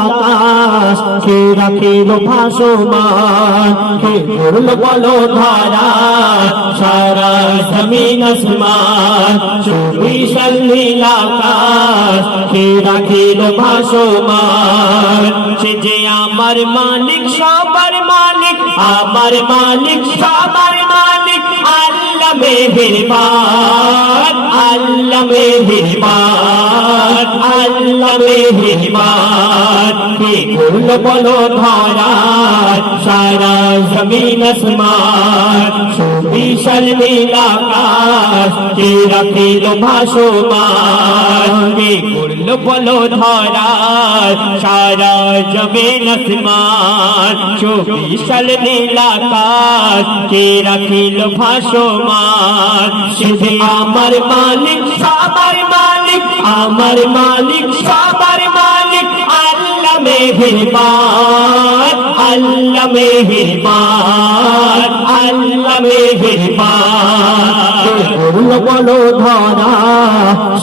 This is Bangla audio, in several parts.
আকাশ কে রাখিল ভাসমান, কে করল বলো ধারা সারা জমিন আসমান। সুবিশাল নীল আকাশ কে রাখিল ভাসমান, সে যে আমার মালিক সবার মালিক, আমার মালিক সবার মালিক। আল্লাহ মেহেরবান, আল্লাহ মেহেরবান, আল্লাহ মেহেরবান। কে করল বলো ধারা সারা জমিন আসমান। সুবিশাল নীল আকাশ কে রাখিল ভাসমান, কে করল বলো ধারা সারা জমিন আসমান। সুবিশাল নীল আকাশ কে রাখিল ভাসমান, সে যে আমার মালিক সবার মালিক, আমার মালিক সবার মালিক। আল্লাহ মেহেরবান, আল্লাহ মেহেরবান, আল্লাহ মেহেরবান। করল বলো ধারা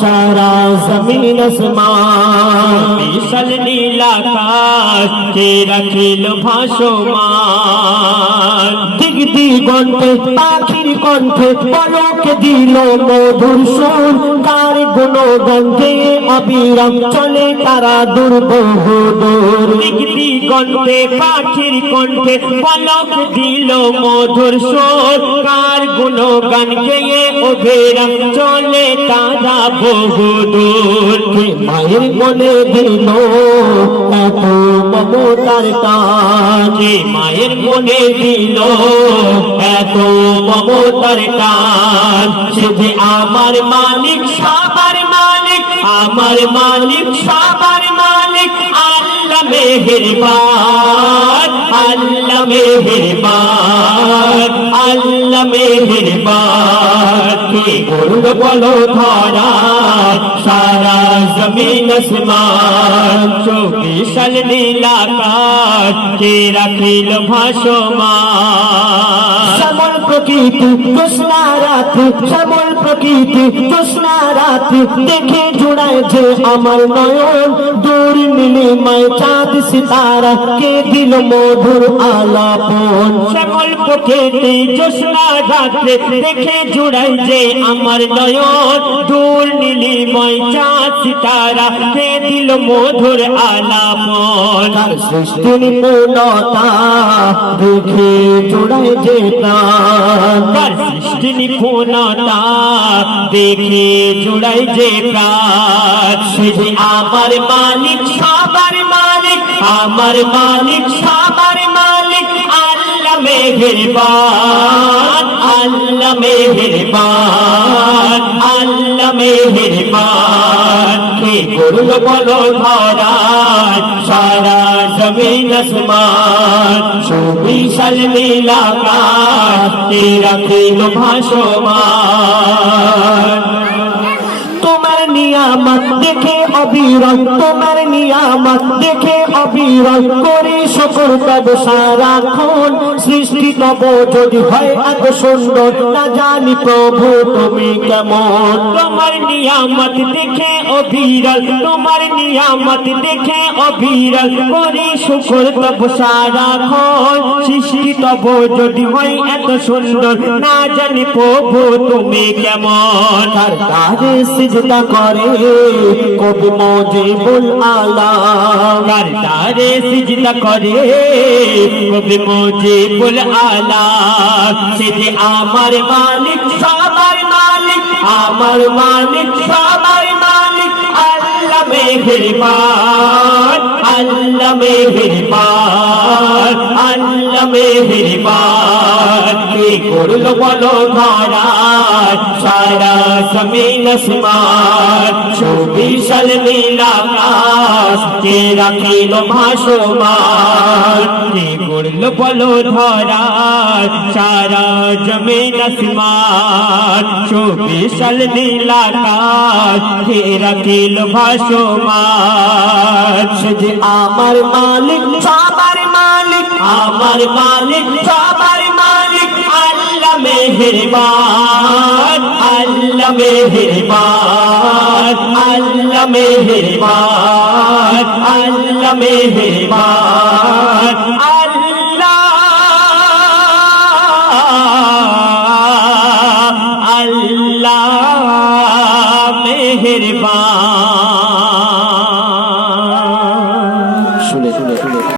সারা জমিন আসমান। বিশাল নীল আকাশ কে রাখিল ভাসমান, দিক দিগন্তে পাখির কণ্ঠে পলক দিল মধুর সুর। কার গুণগান গেয়ে অবিরাম চলে তারা দুর্বহদূর। দিক দিগন্তে পাখির কণ্ঠে পলক দিল মধুর সুর। কার গুণগান গেয়ে অবিরাম চলে তারা বহুদূর। মায়ের মনে দিল এত মমতার টান, মায়ের মনে দিল এত মমতার টান। সে যে আমার মালিক সবার মালিক, আমার মালিক সবার মালিক। আল্লাহ মেহেরবান, আল্লাহ মেহেরবান, আল্লাহ মেহেরবান। কে করল বলো ধারা সারা জমিন আসমান। সুবিশাল নীল আকাশ কে রাখিল ভাসমান। শ্যামল প্রকৃতি জ্যোৎস্না রাত্রি, শ্যামল প্রকৃতি জ্যোৎস্না রাত্রি। দেখে জোড়ায় যে আমার নয়ন, দূর নীলিমায় চাঁদ সিতারা কে দিল মধুর আলাপন। শ্যামল প্রকৃতি জ্যোৎস্না রাত্রি, দেখে জোড়ায় যে আমার নয়ন, দূর নীলিমায় চাঁদ সিতারা কে দিল মধুর আলাপন। তার সৃষ্টি নিপুণতা দেখে জোড়ায় যে প্রাণ, তার সৃষ্টি নিপুণতা দেখে জোড়ায় যে প্রাণ। সে যে আমার মালিক সবার মালিক, আমার মালিক সবার মালিক। আল্লাহ মেহেরবান, আল্লাহ মেহেরবান, আল্লাহ মেহেরবান। কে করল বলো ধারা সারা জমিন আসমান। সুবিশাল নীল আকাশ কে রাখিল ভাসমান। তোমার নিয়ামত দেখে অবিরল, তোমার নিয়ামত দেখে অবিরল করে শুকর তব সারাক্ষণ। সৃষ্টি তব যদি হয় এত সুন্দর, না জানি প্রভু তুমি কেমন। তোমার নিয়ামত দেখে অবিরল, তোমার নিয়ামত দেখে অবিরল করে শুকর তব সারাক্ষণ। সৃষ্টি তব যদি হয় এত সুন্দর, না জানি প্রভু তুমি কেমন। তার কাজে সিজদা করে কবি মুজিবুল আলাম, তার তারে সিজদা করে কবি মুজিবুল আলাম। সে যে আমার মালিক সবার মালিক, আমার মালিক সবার মালিক। আল্লাহ মেহেরবান, আল্লাহ মেহেরবান, আল্লাহ মেহেরবান। কে করল বলো ধারা সারা জমিন আসমান। সুবিশাল নীল আকাশ কে রাখিল ভাসমান। কে করল বলো ধারা সারা জমিন আসমান। সুবিশাল নীল আকাশ কে রাখিল ভাসমান। সে যে আমার মালিক সবার মালিক, আমার মালিক সবার মালিক। আল্লাহ মেহেরবান, আল্লাহ মেহেরবান, আল্লাহ মেহেরবান, আল্লাহ মেহেরবান,